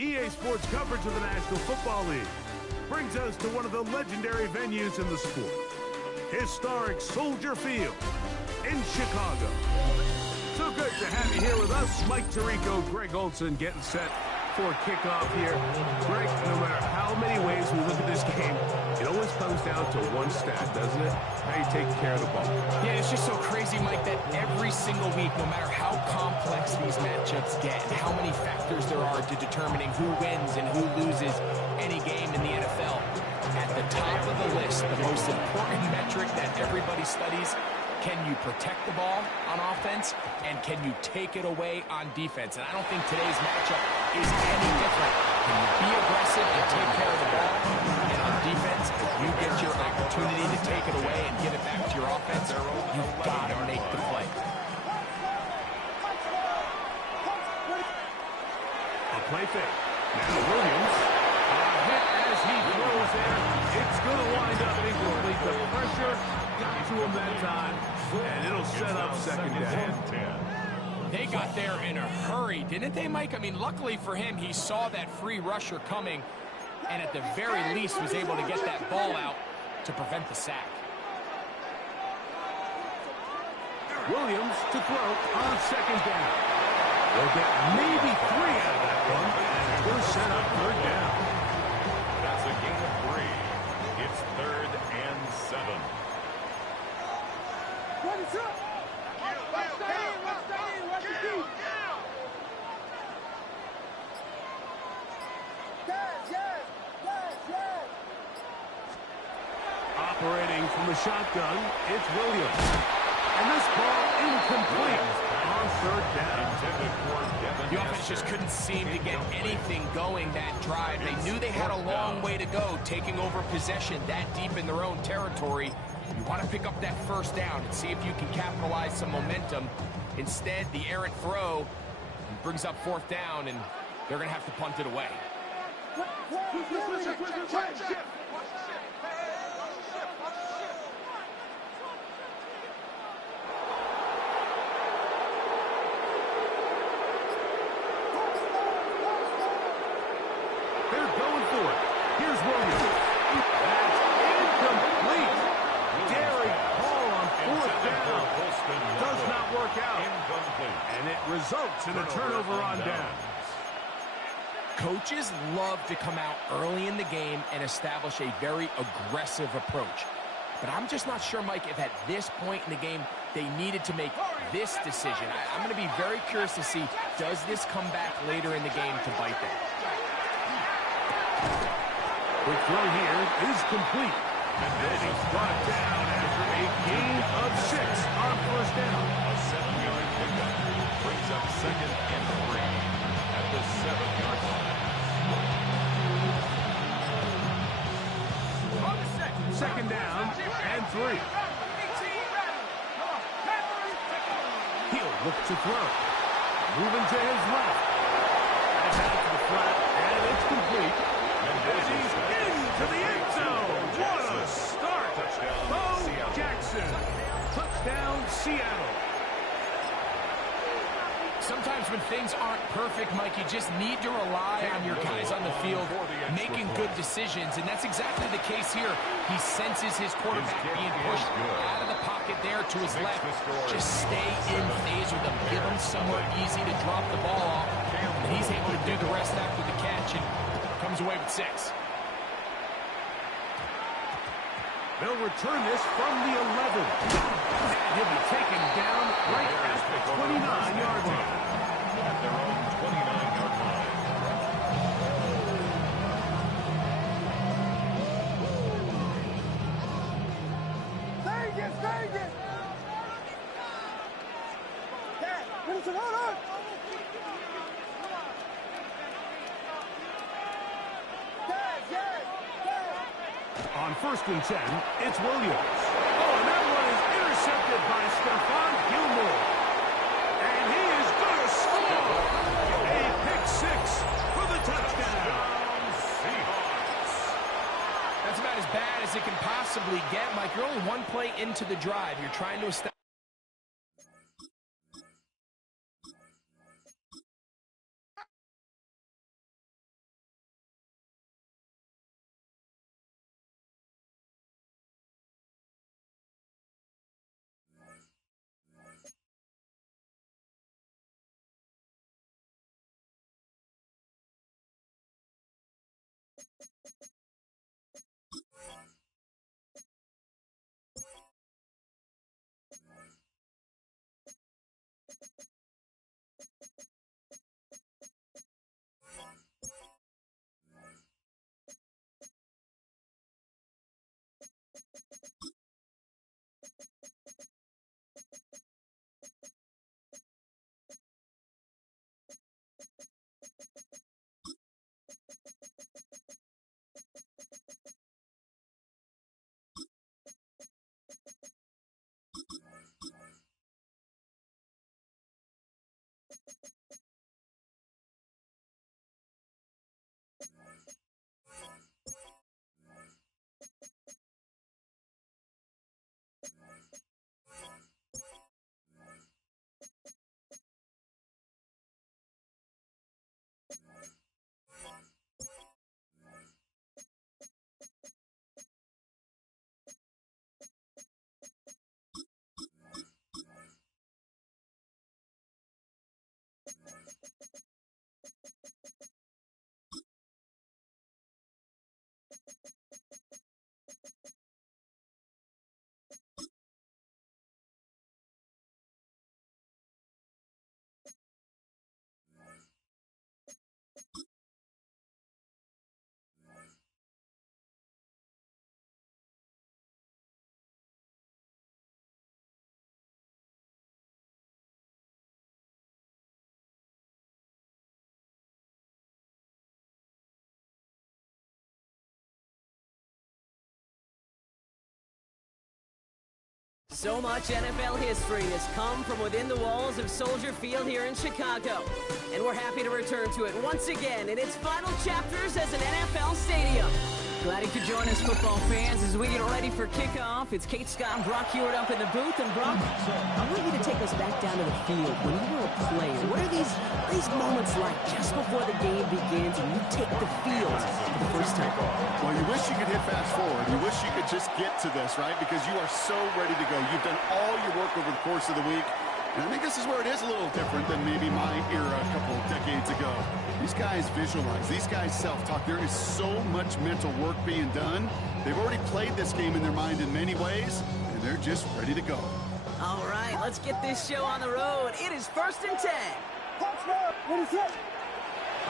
EA Sports coverage of the National Football League brings us to one of the legendary venues in the sport, historic Soldier Field in Chicago. So good to have you here with us. Mike Tirico, Greg Olson getting set for kickoff here. Greg, no matter how many ways we look at this game, it always comes down to one stat, doesn't it? How you take care of the ball. Yeah, it's just so crazy, Mike, that every single week, no matter how complex these matchups get, and how many factors there are to determining who wins and who loses any game in the NFL, at the top of the list, the most important metric that everybody studies: can you protect the ball on offense, and can you take it away on defense? And I don't think today's matchup is any different. Can you be aggressive and take care of the ball? And on defense, if you get your opportunity to take it away and give it back to your offense, you've got to make the play. A play fake. Now Williams. Hit as he throws there. It's going to wind up incomplete. The pressure got to him that time, and it'll set up second down. They got there in a hurry, didn't they, Mike? I mean, luckily for him, he saw that free rusher coming, and at the very least was able to get that ball out to prevent the sack. Williams to throw on second down. They'll get maybe 3 out of that one, and it's going to set up third down. That's a gain of 3. It's 3rd and 7. Operating from the shotgun, it's Williams. And this ball incomplete on third down. The offense just couldn't seem to get anything going that drive. They knew they had a long way to go, taking over possession that deep in their own territory. You want to pick up that first down and see if you can capitalize some momentum. Instead, the errant throw brings up 4th down, and they're going to have to punt it away. They're going for it. Here's Williams. That's incomplete. Derek Hall on 4th down. Does not work out. And it results in a turnover on downs. Coaches love to come out early in the game and establish a very aggressive approach. But I'm just not sure, Mike, if at this point in the game they needed to make this decision. I'm going to be very curious to see, does this come back later in the game to bite them? Quick throw here is complete. And then he's brought down after a gain of 6 on 1st down. A 7-yard pickup brings up 2nd and 3 at the 7-yard line. Second down and 3. He'll look to throw. Moving to his left. That's out to the flat, and it's complete. And he's into the end zone. What a start. Bo Jackson. Touchdown, Seattle. Sometimes when things aren't perfect, Mike, you just need to rely on your guys on the field making good decisions, and that's exactly the case here. He senses his quarterback being pushed out of the pocket there to his left. Just stay in phase with him. Give him somewhere easy to drop the ball off, and he's able to do the rest after the catch and comes away with 6. They'll return this from the 11. And he'll be taken down right at the 29-yard line. At their own 29-yard line. Vegas! Dad, what is it on? On 1st and 10, it's Williams. Oh, and that one is intercepted by Stephon Gilmore. And he is going to score. A pick 6 for the touchdown. That's about as bad as it can possibly get, Mike. You're only one play into the drive. You're trying to establish So much NFL history has come from within the walls of Soldier Field here in Chicago. And we're happy to return to it once again in its final chapters as an NFL stadium. Glad you could join us, football fans, as we get ready for kickoff. It's Kate Scott and Brock Hewitt up in the booth. And Brock, I want you to take us back down to the field. When you were a player, what are these moments like just before the game begins and you take the field for the first time? Well, you wish you could hit fast forward. You wish you could just get to this, right? Because you are so ready to go. You've done all your work over the course of the week. And I think this is where it is a little different than maybe my era a couple of decades ago. These guys visualize. These guys self-talk. There is so much mental work being done. They've already played this game in their mind in many ways, and they're just ready to go. All right, let's get this show on the road. It is 1st and 10.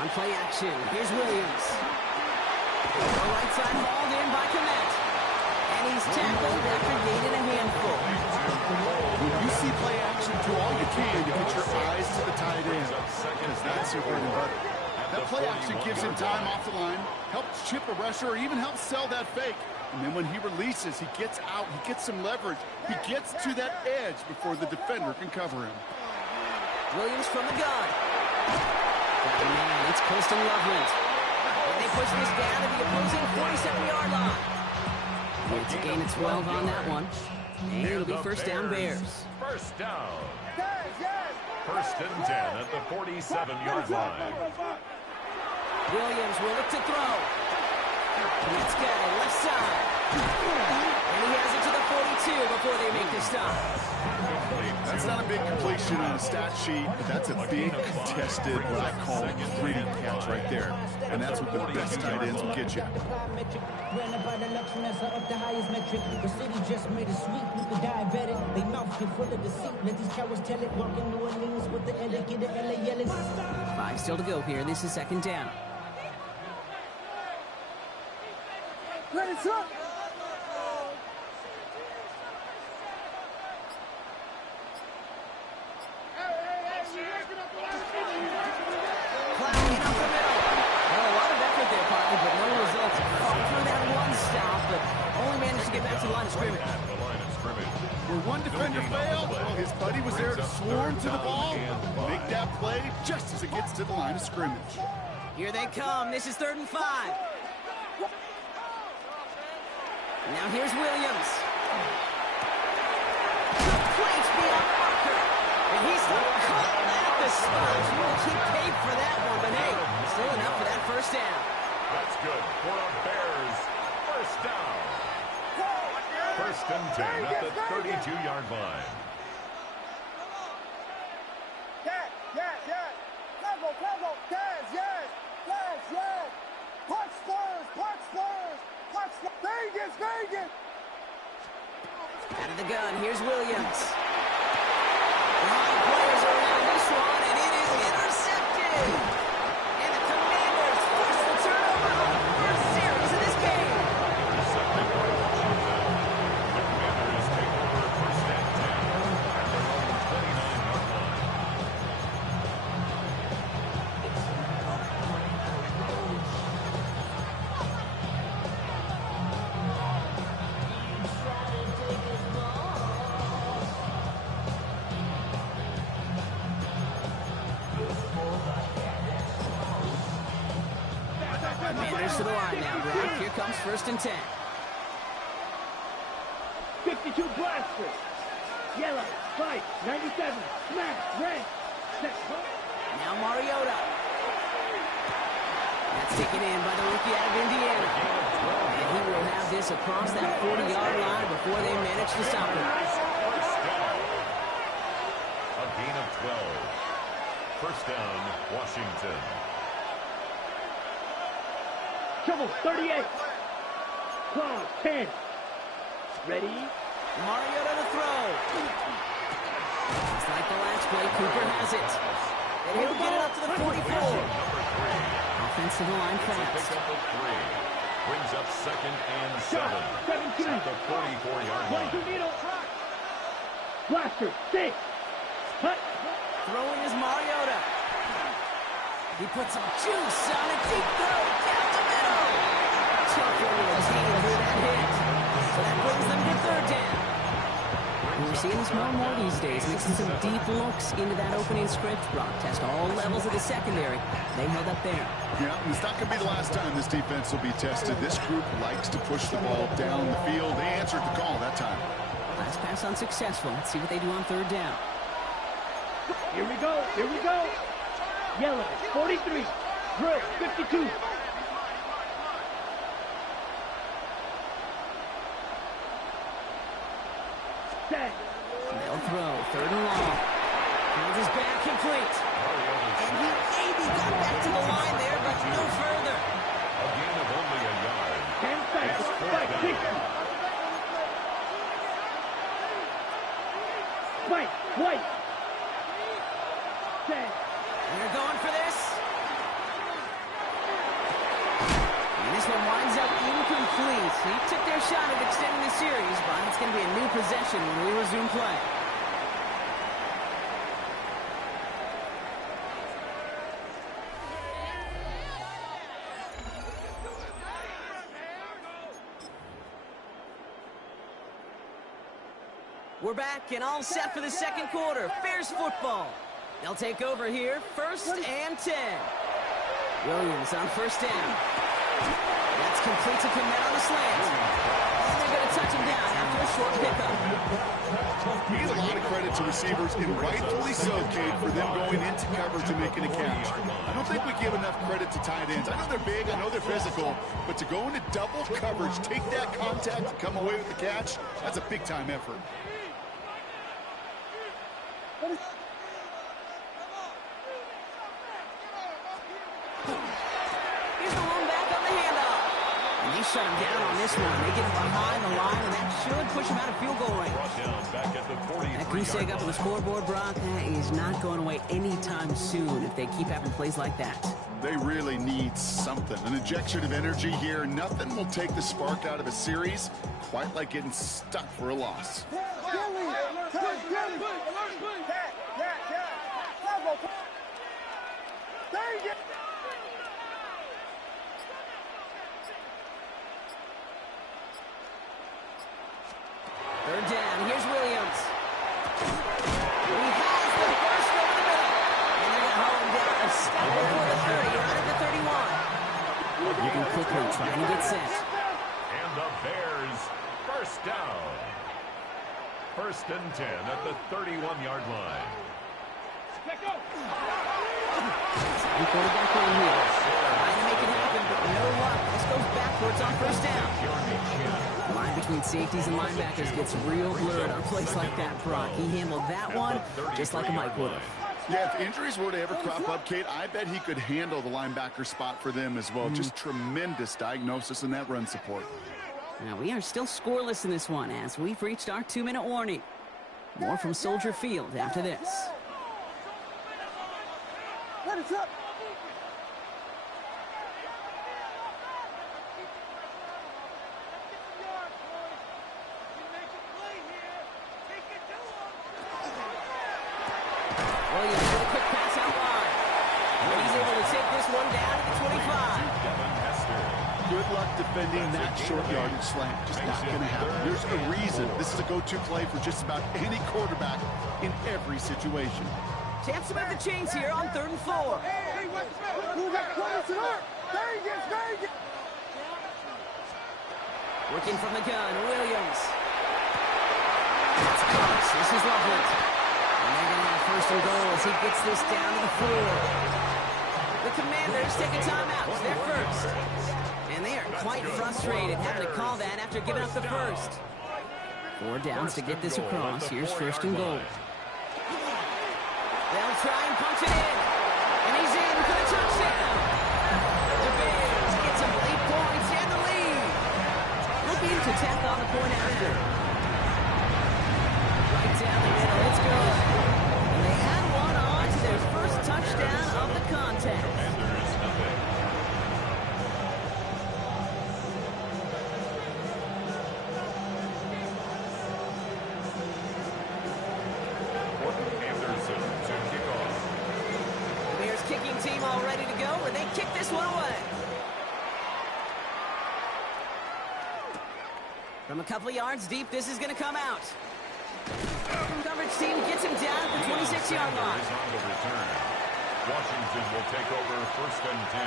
On play action, here's Williams. The right side hauled in by Komet. And he's tackled after gaining a handful. When you see play action, do all you can to get your eyes to the tight end, because that's your bread and butter. That play action gives him time off the line, helps chip a rusher, or even helps sell that fake. And then when he releases, he gets out, he gets some leverage. He gets to that edge before the defender can cover him. Williams from the gun. Oh, man, it's Colston Loveland. And they push this down to the opposing 47-yard line. It's a gain of 12 on that one. And it'll be first down, Bears. First down. First and 10 at the 47-yard line. Williams will look to throw. Let's go, left side. And he has it to the 42 before they make the stop. That's not a big completion on a stat sheet, but that's a big contested, what I call a gritty catch right there. And that's what the best tight ends will get you. The city just made it sweet with the diabetic. They mouth get full of deceit. Let these cowards tell it. Walking New Orleans with the get the LA yelling. 5 still to go here. This is 2nd down. Ready, sir. Plowing up the middle. Well, a lot of effort there, partner, but no results. Fought through that one stop, but only managed to get back to the line of scrimmage. Where one defender failed, well, his buddy was there to swarm to the ball, make that play just as it gets to the line of scrimmage. Here they come. This is 3rd and 5. Now here's Williams. Complete beyond the marker. And he's caught at the spot. We'll keep paid for that one, but hey, still enough for that first down. That's good for a Bears first down. First and 10 at the 32-yard line. Yes. Level. Yes. Punch Spurs. Vegas. Out of the gun, here's Williams. A lot of players around this one, and it is intercepted. And the Commanders force the turnover on the first series of this game. Commanders take over first and 10 at their own 29-yard line. Commanders to the line now, Brock. Here comes 1st and 10. 52 blasters. Yellow, white, 97, smash, red. Now Mariota. That's taken in by the rookie out of Indiana. And he will have this across that 40-yard line before they manage to stop him. First down. A gain of 12. First down, Washington. Trouble, 38. Claw, 10. Ready? Mariota to throw. Just like the last play, Cooper has it. And he'll get it up to the 44. Offensive line fast. Pick up a 3. Brings up 2nd and 7. 17. At the 44-yard line. 22 needle. Blaster, 6. Cut. Throwing is Mariota. He puts some juice on a deep throw down the middle. Tough for the team through that hit. So that brings them to 3rd down. seeing this more and more these days, mixing some deep looks into that opening script. Brock test all levels of the secondary. They held up there. Yeah, it's not going to be the last time this defense will be tested. This group likes to push the ball down the field. They answered the call that time. Last pass unsuccessful. Let's see what they do on third down. Here we go. Here we go. Yellow, 43. Red, 52. Set. They'll throw. Third and long. Hands his back complete. And he maybe got back to the line there, but no further. A gain of only a yard. 10 seconds. Spike, 60. Spike, White. Set. They're going for this. And this one winds up incomplete. He took their shot at extending the series, but it's going to be a new possession when we resume play. We're back and all set for the second quarter. Bears football. They'll take over here, 1st and 10. Williams on first down. That's complete to commit on the slant. And they're going to touch him down after a short pickup. We give a lot of credit to receivers, and rightfully so, Kate, for them going into coverage and making a catch. I don't think we give enough credit to tight ends. I know they're big, I know they're physical, but to go into double coverage, take that contact, and come away with the catch, that's a big-time effort. Here's the one back on the handoff. And they shut him down on this one. They get him behind the line, and that should push him out of field goal range. Back at the 43. That goose egg up on the scoreboard, Brock, that is not going away anytime soon if they keep having plays like that. They really need something, an injection of energy here. Nothing will take the spark out of a series quite like getting stuck for a loss. Third down. Here's Williams. He has the first over the middle. And they're going to haul him down a step before the 30, out at the 31. Looking quickly, trying to get set. And the Bears, first down. 1st and 10 at the 31-yard line. Quarterback on here. Trying to make it happen, but no luck. This goes backwards on first down. The line between safeties and linebackers gets real blurred on plays like that, Brock. He handled that one just like a Mike would have. Yeah, if injuries were to ever crop up, Kate, I bet he could handle the linebacker spot for them as well. Just tremendous diagnosis in that run support. Now, we are still scoreless in this one as we've reached our 2-minute warning. More from Soldier Field after this. Williams with a quick pass out wide. And he's able to take this one down to the 25. Good luck defending that short yardage slant. Just not going to happen. There's a reason. This is a go-to play for just about any quarterback in every situation. Champs about the chains here on 3rd and 4. Working from the gun, Williams. That's close. This is lovely. And they're going to have 1st and goal as he gets this down to the 4. The Commanders take a timeout. It's their first. And they are quite frustrated having to call that after giving up the first. 4 downs to get this across. Here's 1st and goal. They'll try and punch it in. And he's in for the touchdown. The Bears get some late points and the lead. Looking to tack on the point after. Right down the middle. It's good. And they add one on to their first touchdown of the contest. Kicking team all ready to go, and they kick this one away. From a couple of yards deep, this is going to come out. Coverage team gets him down at the 26-yard line. Is on the return. Washington will take over 1st and 10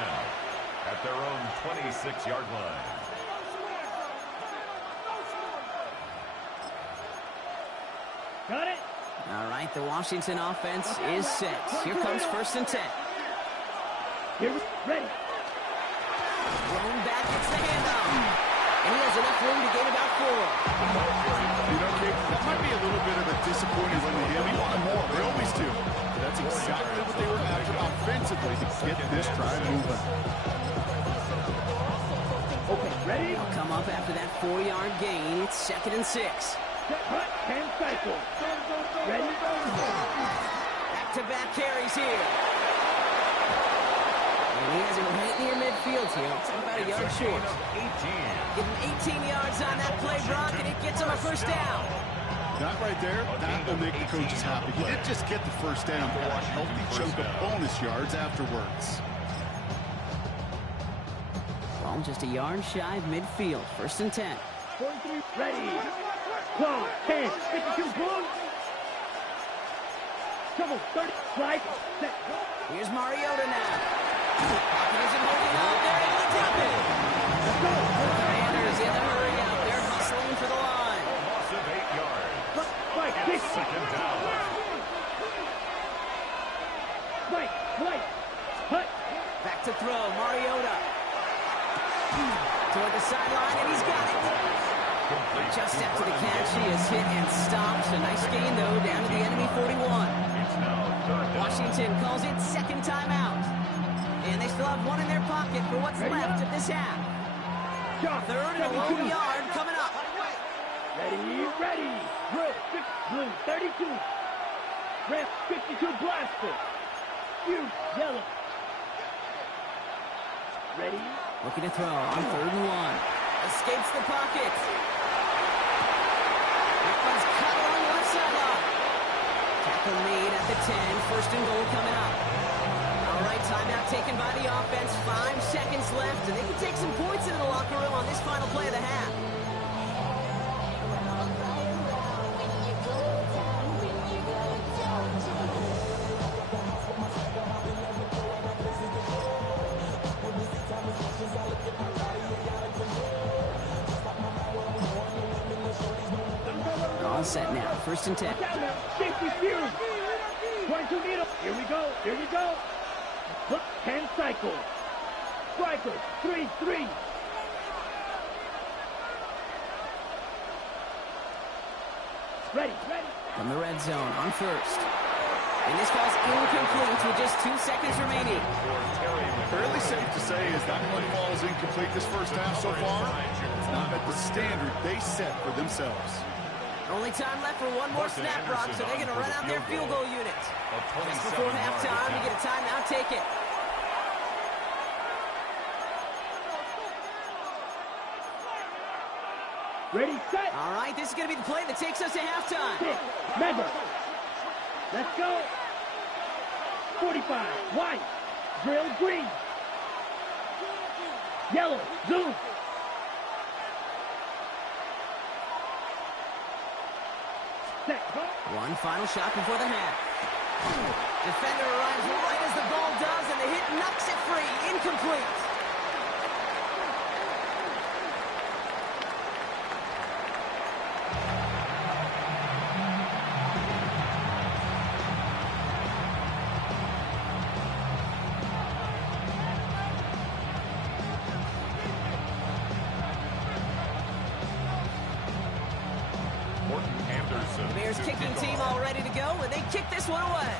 at their own 26-yard line. Got it? All right, the Washington offense is set. Here comes 1st and 10. Here, ready. Thrown back, gets the handoff. And he has enough room to gain about 4. You know, Kate, that might be a little bit of a disappointing run to him. He wanted more. They always do. But that's exactly what they were after offensively to get this drive moving. Okay, ready? They'll come up after that 4-yard gain. It's 2nd and 6. Set, cut, 10 cycle. Ready? Back-to-back carries here. And he has him right near midfield here. It's about a yard short. 18. Give him 18 yards on that play, Brock, and it gets him a 1st down. That right there, that will make the coaches happy. He didn't just get the 1st down, but a healthy chunk of bonus yards afterwards. Well, just a yard shy of midfield. 1st and 10. 43, ready. Close, 10, 52, boom. Trouble, 30, slide, set. Here's Mariota now. Pocket isn't holding up. They're able to drop it. Let's go. Commanders in the hurry out. They're hustling for the line. Loss of 8 yards. Right, And kick. 2nd down. Right, right. Cut. Back to throw. Mariota. Toward the sideline, and he's got it. Just after the catch, he is hit and stopped. A nice gain, though, down to the enemy 41. It's now 3rd down. Washington calls it 2nd timeout. And they still have 1 in their pocket for what's left of this half. Shot. 3rd and a long yard coming up. Ready, ready. Blue, 32. Red, 52 blaster. You, yellow. Ready. Looking to throw on 3rd and 1. Escapes the pocket. That one's cut on the left sideline. Tackle made at the 10. 1st and goal coming up. All right, timeout taken by the offense. 5 seconds left, and they can take some points into the locker room on this final play of the half. They're all set now. 1st and 10. Down now. Safety fuse. 22 meter. Here we go. Here we go. Look, 10 cycle. Striker. 3-3. Ready, ready. From the red zone on 1st. And this ball's incomplete with just 2 seconds remaining. Fairly safe to say is that one ball is incomplete this 1st half so far. It's not at the standard they set for themselves. Only time left for one more snap, Brock, so they're going to run out their field goal unit. Just before halftime, we get a timeout taken. Ready, set. All right, this is going to be the play that takes us to halftime. 6. Member. Let's go. 45. White. Drill green. Yellow. Zoom. Set. Go. One final shot before the half. Defender arrives right as the ball does, and the hit knocks it free. Incomplete. The Bears kicking team all ready to go, and they kick this one away.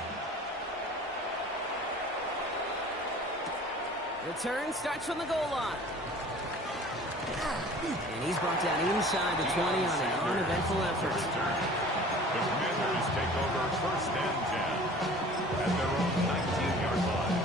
Return starts from the goal line. And he's brought down inside the 20 on an uneventful effort. The Commanders take over 1st and 10 at their own 19-yard line.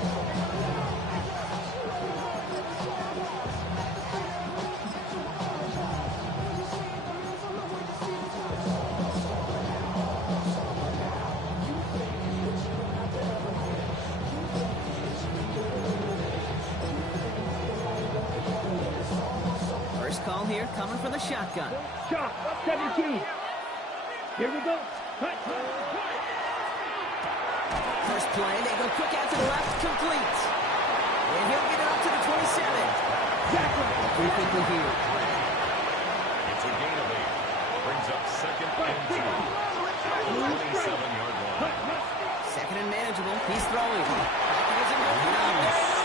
First call here coming from the shotgun. Shot. 17. Here we go. Cut. First play, they go quick out to the left, complete. And he'll get it up to the 27. Pretty quickly here. It's a gain of 8. Brings up second and 2. 27-yard line. Second and manageable. He's throwing. Back is it.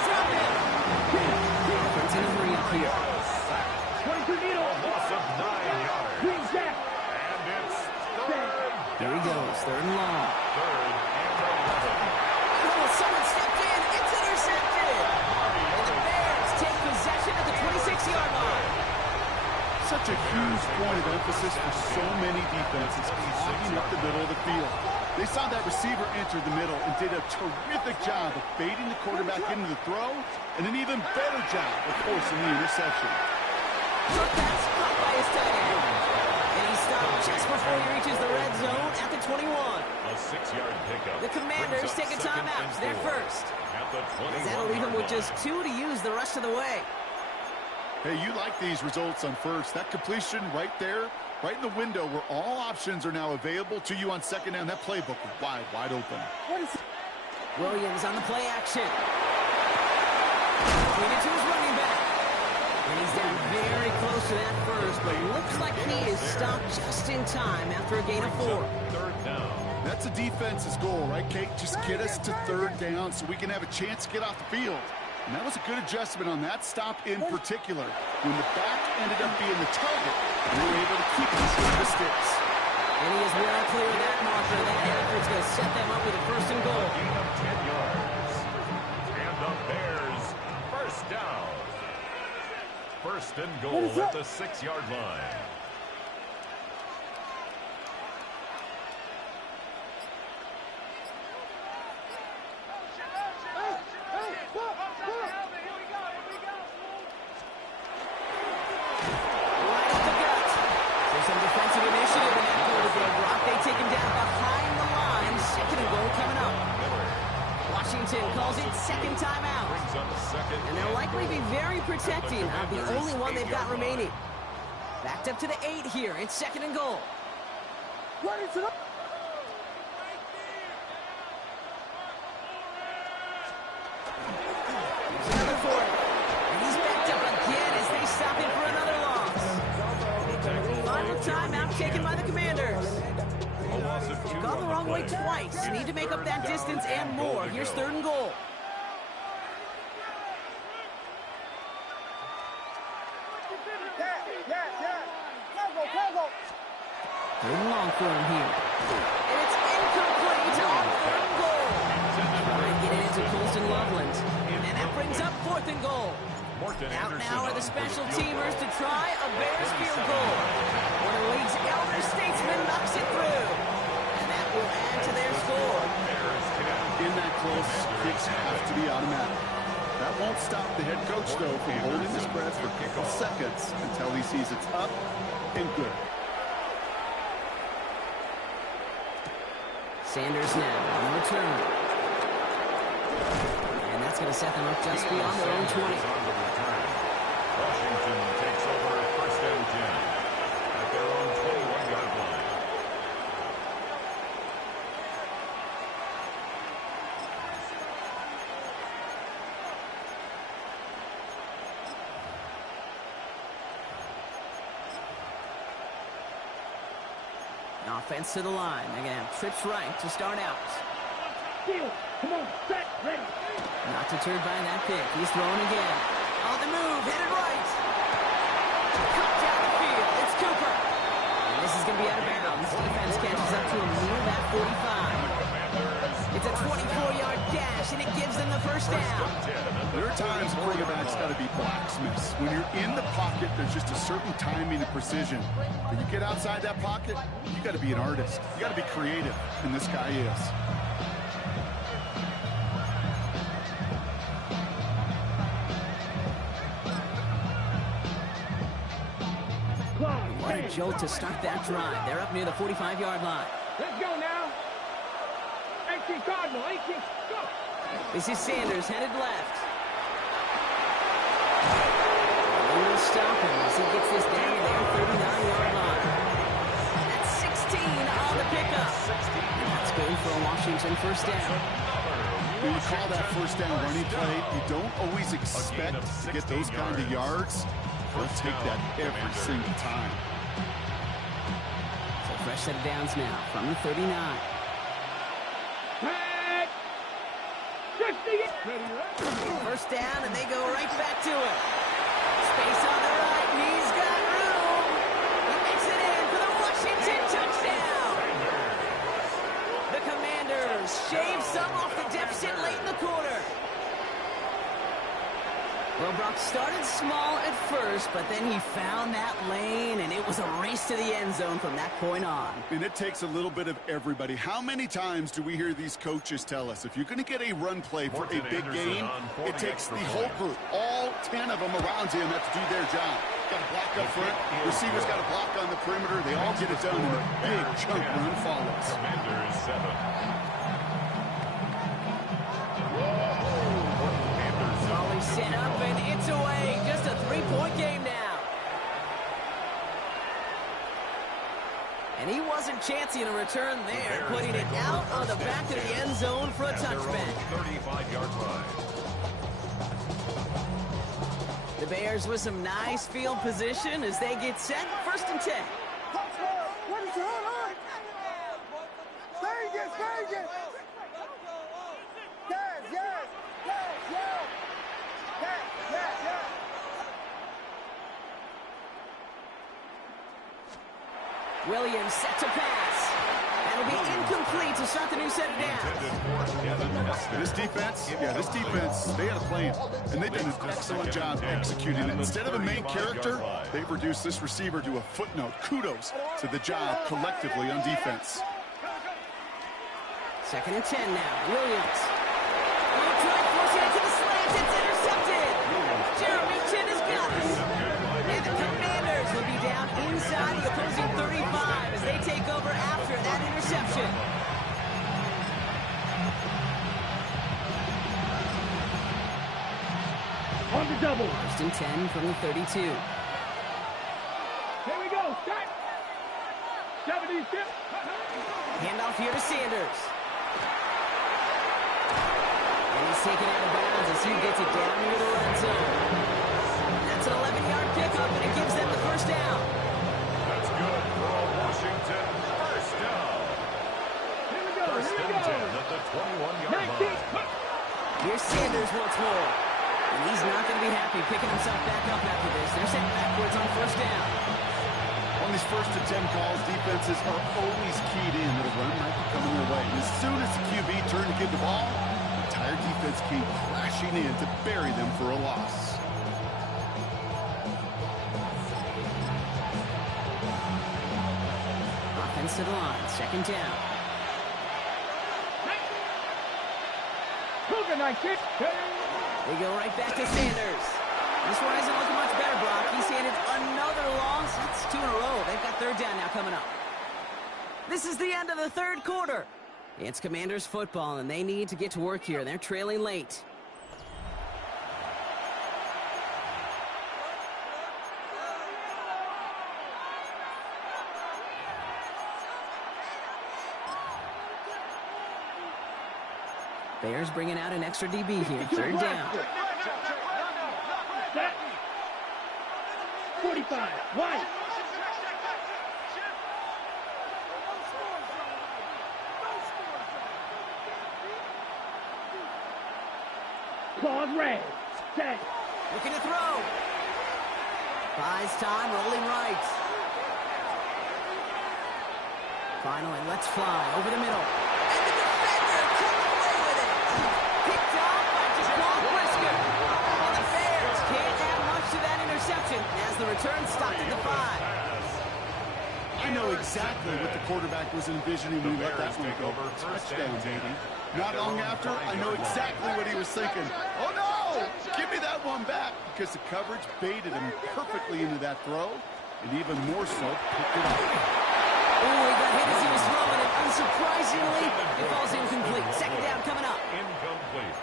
Drop it. Offense in a hurry up here. 22 needle. A loss of 9 yards. Green jack. And it's third. There he goes. Third and long. Third and 11. Oh, someone stepped in. It's intercepted. And the Bears take possession at the 26-yard line. Such a huge point of emphasis for so many defenses clogging up the middle of the field. They saw that receiver enter the middle and did a terrific job of baiting the quarterback into the throw, and an even better job of forcing the interception. Short pass caught by his tight end. And he stopped just before he reaches the red zone at the 21. A 6-yard pickup. The Commanders take a timeout. They're first. At the 21. That'll leave him with just 2 to use the rest of the way. Hey, you like these results on first. That completion right there, right in the window where all options are now available to you on second down. That playbook wide open. Williams on the play action. Feed it to his running back. And he's down very close to that first, but looks like he is stopped just in time after a gain of 4. Third down. That's a defense's goal, right, Kate? Just get us to third down so we can have a chance to get off the field. And that was a good adjustment on that stop in particular, when the back ended up being the target, and they were able to keep us with the sticks. And he is well clear of that marker. That effort's going to set them up with a first and goal. Gain of 10 yards. And the Bears first down. First and goal at the 6-yard line. Calls it second timeout. And they'll likely be very protecting of the only one they've got remaining. Backed up to the 8 here. It's second and goal. Here's another for it. And he's backed up again as they stop him for another loss. Final timeout taken by the Commanders. Gone the wrong way twice. Need to make up that distance and more. Here's third and goal. Third and long for him here. And it's incomplete on third and goal. Trying to get it into Colston Loveland. And that brings up fourth and goal. Out now are the special teamers to try a Bears field goal. One of the league's elder statesmen knocks it through. And that will add to their score. In that close, kicks have to be automatic. That won't stop the head coach, though, from holding his breath for a couple seconds until he sees it's up and good. Sanders now on the return. And that's going to set them up just beyond their own 20. Washington takes over first and 10 at their own 21-yard line. Offense to the line. They're going to have trips right to start out. Come on, set, ready. Not deterred by that pick. He's throwing again. On the move, headed right. Cut down the field. It's Cooper. And this is going to be out of bounds. Defense catches up to him near that 45. It's a 24-yard dash, and it gives them the first down. There are times quarterbacks got to be blacksmiths. When you're in the pocket, there's just a certain timing and precision. When you get outside that pocket, you got to be an artist. You got to be creative, and this guy is. What a jolt to start that drive. They're up near the 45-yard line. Let's go now. 18 Cardinal, 18, go. This is Sanders headed left. They will stop him as he gets this down to their 39-yard line. That's 16 on for a Washington first down. When you call that first down running play, you don't always expect to get those kind of yards. They'll take that every single time. So fresh set of downs now from the 39. First down, and they go right back to it. Space on the right, and he's got room. He makes it in for the Washington touchdown. The Commanders shave some off the deficit late in the quarter. Well, Brock started small at first, but then he found that lane, and it was a race to the end zone from that point on. And it takes a little bit of everybody. How many times do we hear these coaches tell us, if you're going to get a run play for a big gain, it takes the whole group, all 10 of them around him have to do their job. Got to block up front, receivers got to block on the perimeter, they all get it done, and a big chunk run follows. Commanders 7. Set up, and it's away. Just a 3-point game now. And he wasn't chancing a return there, putting it out on the back of the end zone for a touchback. 35-yard line. The Bears with some nice field position as they get set. 1st and 10. Williams set to pass. That'll be incomplete to start the new set of downs. This defense, they had a plan, and they've done an excellent job executing it. Instead of a main character, they've reduced this receiver to a footnote. Kudos to the job collectively on defense. 2nd and 10 now. Williams. He'll try forcing it to the slant. It's intercepted. Jeremy Chin has got it. And the Commanders will be down inside the opposing 35 as they take over after that interception. On the double. 1st and 10 from the 32. Here we go. Start. 76. Handoff here to Sanders. And he's taken out of bounds as he gets it down near the red zone. That's an 11-yard pickup, and it gives them the first down. That's good for Washington. First down. Here we go. First and 10 at the 21-yard line. Here's Sanders once more. And he's not going to be happy picking himself back up after this. They're sent backwards on 1st down. On these 1st and 10 calls, defenses are always keyed in that a run might be coming their way. And as soon as the QB turned to give the ball, the entire defense came crashing in to bury them for a loss. Offense to the line, 2nd down. They go right back to Sanders. This one isn't looking much better, Brock. He's handed another loss. That's 2 in a row. They've got 3rd down now coming up. This is the end of the 3rd quarter. It's Commanders football, and they need to get to work here. They're trailing late. Bears bringing out an extra DB here. 3rd down. 45. White. Claws red. Set. Looking to throw. Buys time, rolling right. Finally, let's fly over the middle. And the defender comes away with it. Picked off by Jaquan Brisker. And the Bears can't add much to that interception as the return stopped at the 5. I know exactly what the quarterback was envisioning when he let that one go. Touchdown, baby. Not long after, I know exactly what he was thinking. Oh, no! Give me that one back, because the coverage baited him perfectly into that throw, and even more so, picked it up. Oh, he got hit as he was throwing it. Unsurprisingly, it falls incomplete. 2nd down coming up. Incomplete.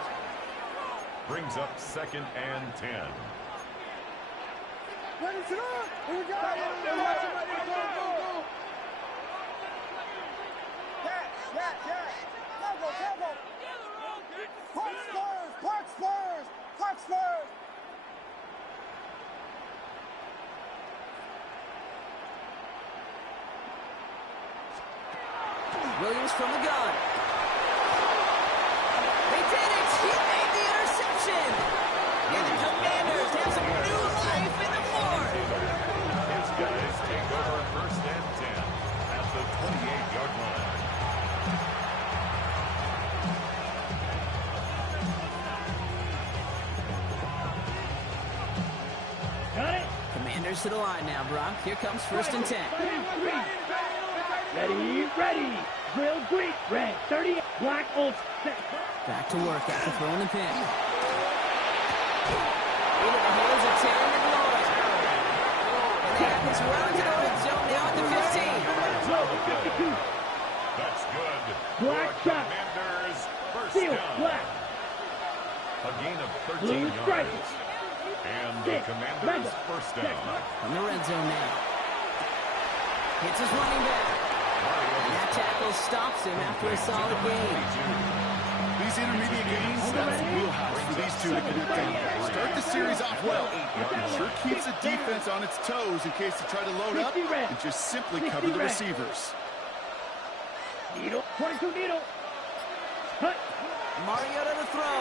Brings up 2nd and 10. Williams from the gun. They did it! He made the interception! And the Commanders have some new life in the fourth! His guys take over 1st and 10 at the 28-yard line. Got it? Commanders to the line now, Brock. Here comes 1st and 10. Ready, ready. Drill Greek, red, 30, black, old. Back to work after throwing the pin. Into the hands of Terry McLaurin. And they have this well into the red zone now at the 15. 52. That's good. Black For shot. Commanders, first Seal, down. black. A gain of 13 Blue yards. stripes. And the Six, Commanders red. first down. From the red zone now. Hits his running back. And that tackle stops him after a solid gain. These intermediate gains, that's the wheelhouse for these two to connect on. Start the series off well. It sure keeps the defense on its toes in case they try to load up and just simply cover the receivers. Needle, 22 needle. Cut. Mariota to throw.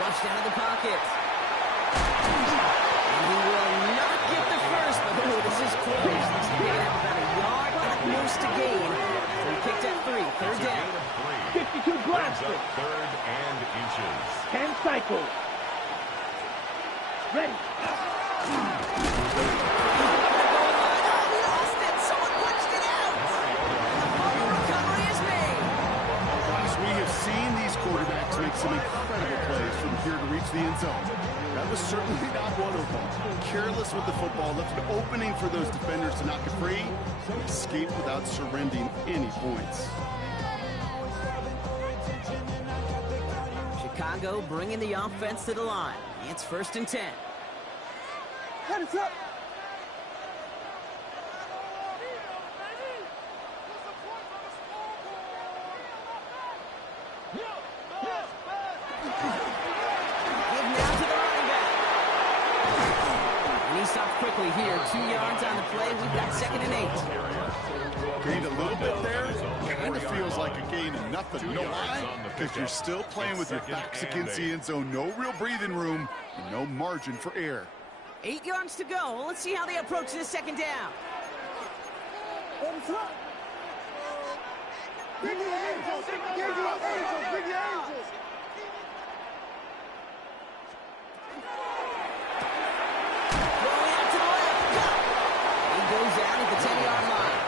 Flushed out of the pocket. And he will not get the first, but this is close. This is going to have about a yard at most to gain. So he kicked at 3, 3rd down. 52 blaster. 3rd and inches. 10 cycles. Ready. We have seen these quarterbacks make some incredible plays from here to reach the end zone. That was certainly not one of them. Careless with the football, left an opening for those defenders to knock it free, and escape without surrendering any points. Chicago bringing the offense to the line. It's 1st and 10. Heads up. Quickly here, 2 yards on the play. We've got 2nd and 8. Gained a little bit there. Kind of feels like a gain of nothing. You know why? Because you're still playing with your backs against the end zone. No real breathing room and no margin for error. 8 yards to go. Well, let's see how they approach this 2nd down. Bring the angels! Bring the angels! Bring the angels! Goes out at the 10-yard line.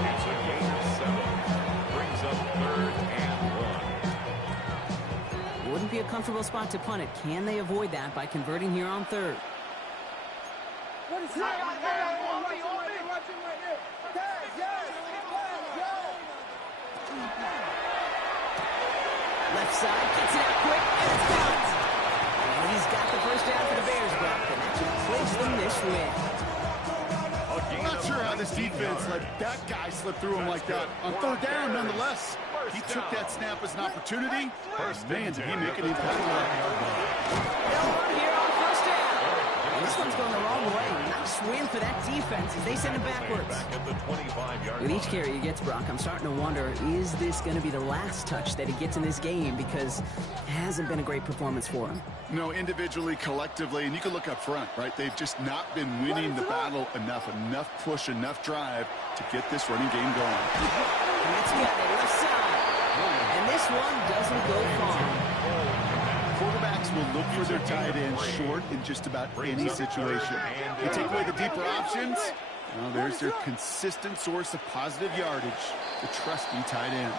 It's a gain of 7. Brings up 3rd and 1. Wouldn't be a comfortable spot to punt it. Can they avoid that by converting here on 3rd? What is that? Left side, gets it out quick, and it's caught. And he's got the first down for the Bears, Brock, and that should clinch them this win. I'm not sure how this defense let that guy slip through him like that. On 3rd down, nonetheless, he took that snap as an opportunity. Man, did he make an impact. They'll run here on 1st down. And this one's going the wrong way. Nice win for that defense as they send it backwards. Back at the 25-yard With each carry he gets, Brock, I'm starting to wonder, is this going to be the last touch that he gets in this game? Because it hasn't been a great performance for him. No, individually, collectively, and you can look up front, right? They've just not been winning the battle enough push, enough drive to get this running game going. Let's get it left side. And this one doesn't go far. Quarterbacks will look for their tight end short in just about any situation. You take away the deeper options, well, there's their consistent source of positive yardage, the trusty tight end.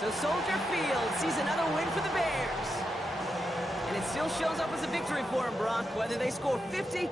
So Soldier Field sees another win for the Bears. And it still shows up as a victory for them, Brock, whether they score 50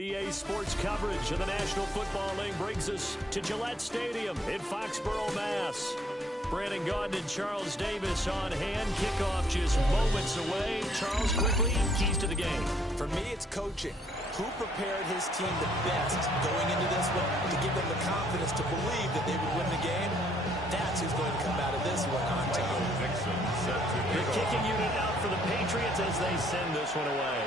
EA Sports coverage of the National Football League brings us to Gillette Stadium in Foxborough, Mass. Brandon Gaudin and Charles Davis on hand. Kickoff just moments away. Charles, quickly, keys to the game. For me, it's coaching. Who prepared his team the best going into this one to give them the confidence to believe that they would win the game? That's who's going to come out of this one on top. The kicking unit out for the Patriots as they send this one away.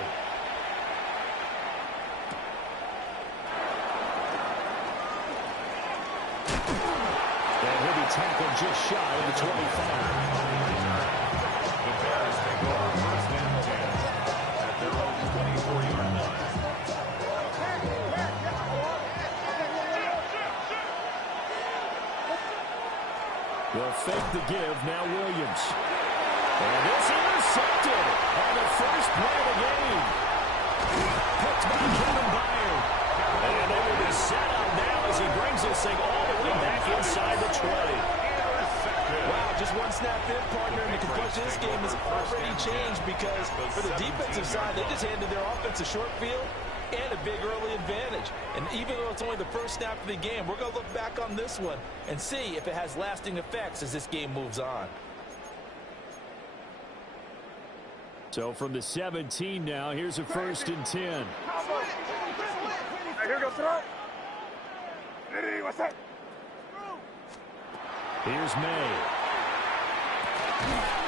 Tackled just shy of the 25. The Bears take over first and 10 at their own 24-yard line. They'll fake the give, now Williams. And it's intercepted on the first play of the game. Picked by Kevin Byard. And they will be set up now as he brings this thing all the way back inside the 20. Wow, just one snap in, partner, and the complexion of this game has already changed because for the defensive side, they just handed their offense a short field and a big early advantage. And even though it's only the first snap of the game, we're going to look back on this one and see if it has lasting effects as this game moves on. So from the 17 now, here's a 1st and 10. Here goes throw. What's that? Here's May.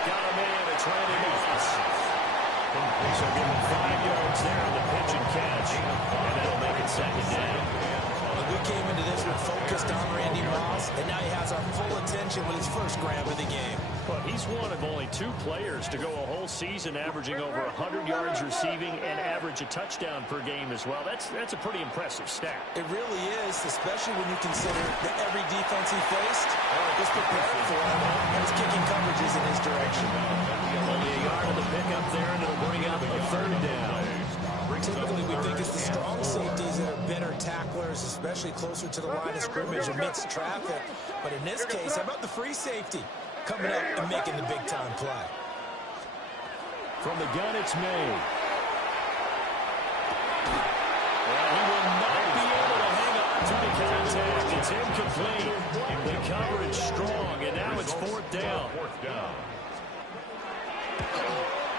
Got a man. It's Randy Moss. So give him 5 yards there on the pitch and catch. And that'll make it 2nd down. We came into this one focused on Randy Moss, and now he has our full attention with his first grab of the game. But he's one of only 2 players to go a whole season averaging over 100 yards receiving and average a touchdown per game as well. That's a pretty impressive stat. It really is, especially when you consider that every defense he faced was prepared for him, and his kicking coverages in his direction. Only a yard of the pickup there, and it'll bring up a 3rd down. Typically, we think it's the strong safeties that are better tacklers, especially closer to the line of scrimmage amidst traffic. But in this case, how about the free safety coming up and making the big-time play? From the gun, it's May. Well, he will not be able to hang on to the contact. It's incomplete. The coverage strong, and now it's 4th down.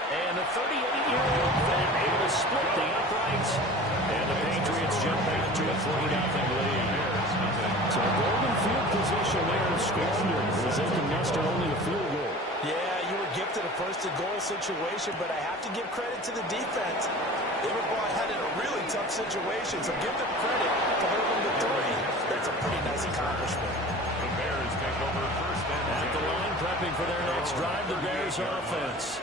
And the 38-year-old vet able to split the uprights. And the Patriots jump back to a 3-0 lead. So golden field position there in squandered as they can muster only a field goal. Yeah, you were gifted a first-and-goal situation, but I have to give credit to the defense. They were had in a really tough situation, so give them credit for holding the 3. That's a pretty nice accomplishment. The Bears take over first and 10. At the line, prepping for their next drive, the Bears offense.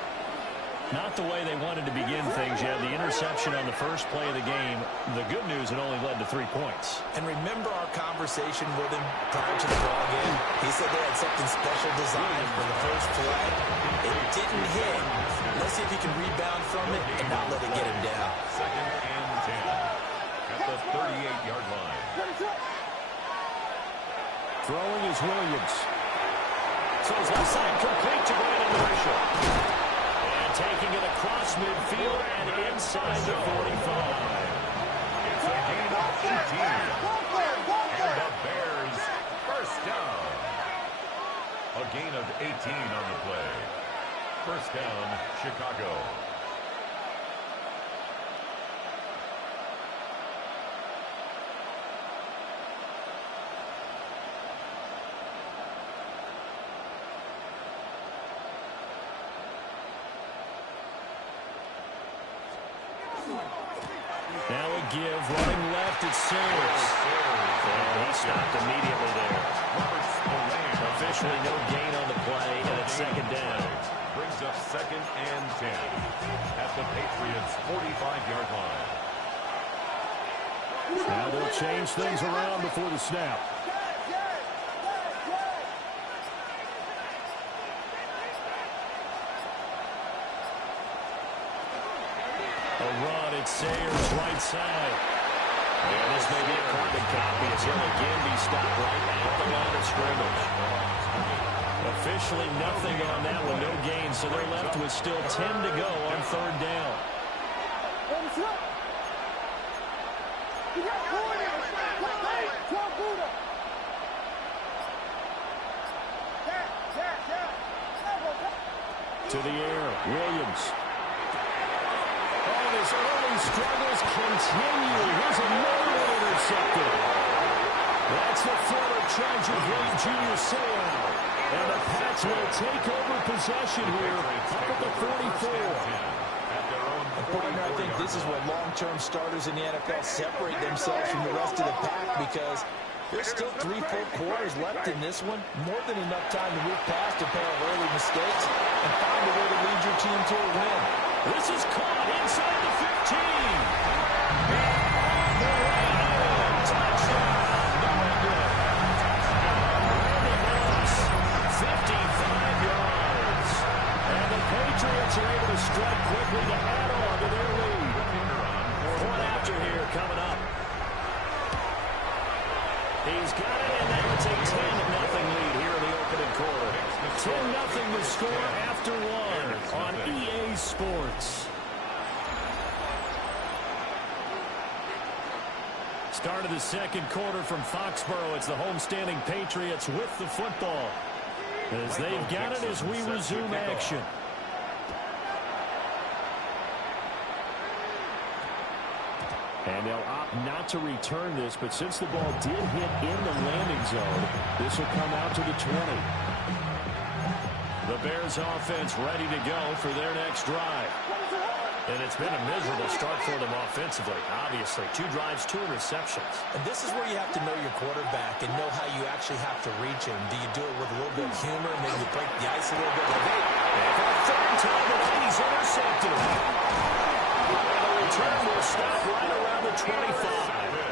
Not the way they wanted to begin things. You had the interception on the first play of the game. The good news, it only led to 3 points. And remember our conversation with him prior to the ball game? He said they had something special designed for the first play. It didn't hit. Let's see if he can rebound from it and not let it get him down. 2nd and 10 at the 38-yard line. Throwing is Williams. So his left side complete to Brandon Marshall. Taking it across midfield and inside the 45. It's a gain of 18. And the Bears first down. A gain of 18 on the play. First down, Chicago. Now a give, running left, it's Sayers. And he stopped immediately there. Officially no gain on the play, and it's 2nd down. Brings up 2nd and 10 at the Patriots' 45-yard line. Now they'll change things around before the snap. A run at Sayers' right side. And this may be a carbon copy as he'll again be stopped right at the line of scrimmage. Officially nothing on that one, no gain, so they're left with still 10 to go on 3rd down. To the air, Williams. Oh, his early struggles continue. Here's another one intercepted. That's the former Charger Green Jr. sellout. And the Pats will take over possession here up at the 44. Partner, I think this is where long-term starters in the NFL separate themselves from the rest of the pack because there's still 3 full quarters left in this one. More than enough time to move past a pair of early mistakes and find a way to lead your team to a win. This is caught inside the 15. Touchdown, New England. Randy Moss, 55 yards. And the Patriots are able to strike quickly to add on to their lead. Point after here coming up. He's got it, and now it's a 10-0 lead here in the opening quarter. 10-0 the score after 1 on EA Sports. Start of the second quarter from Foxborough. It's the homestanding Patriots with the football. As they've got it as we resume action. And they'll opt not to return this, but since the ball did hit in the landing zone, this will come out to the 20. The Bears offense ready to go for their next drive. And it's been a miserable start for them offensively, obviously. 2 drives, 2 interceptions. And this is where you have to know your quarterback and know how you actually have to reach him. Do you do it with a little bit of humor, maybe you break the ice a little bit? And for the third time tonight, he's intercepted. And the return will stop right around the 25.